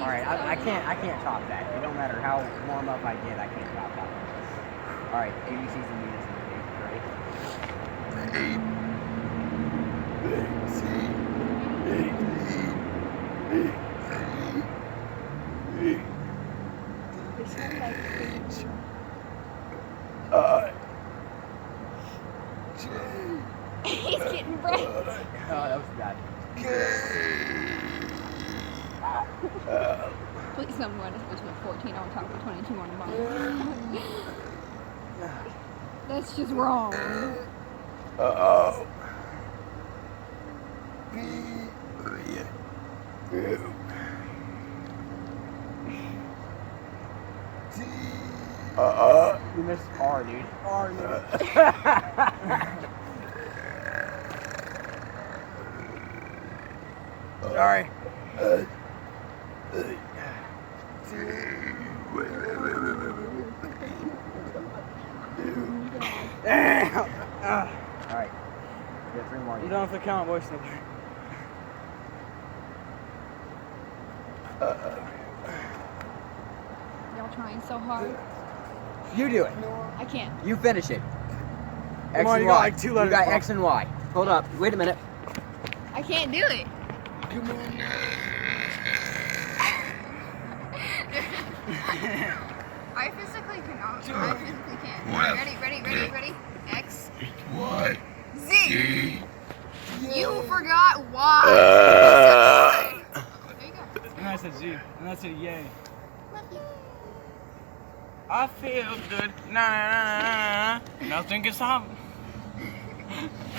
Alright, I can't top that. It don't matter how warm up I get, I can't top that. Alright, ABC's and Venus in the page. Ready? He's getting breath. Oh, that was bad. Please someone is between 14 on top of 22 on the bottom. That's just wrong. Uh-oh. You missed R, dude. R, dude. Sorry. Alright. Get 3 more. You don't have to count voice number. Y'all trying so hard. You do it. I can't. You finish it. Come X on, and you Y. got like 2 letters. You got bro. X and Y. Hold up. Wait a minute. I can't do it. I physically cannot. I physically can't. Ready? X. Y. Z. You forgot Y. There you go. And I said Z. And I said yay. Love you. I feel good. Nah, nah, nah, nah, nah. Nothing can stop.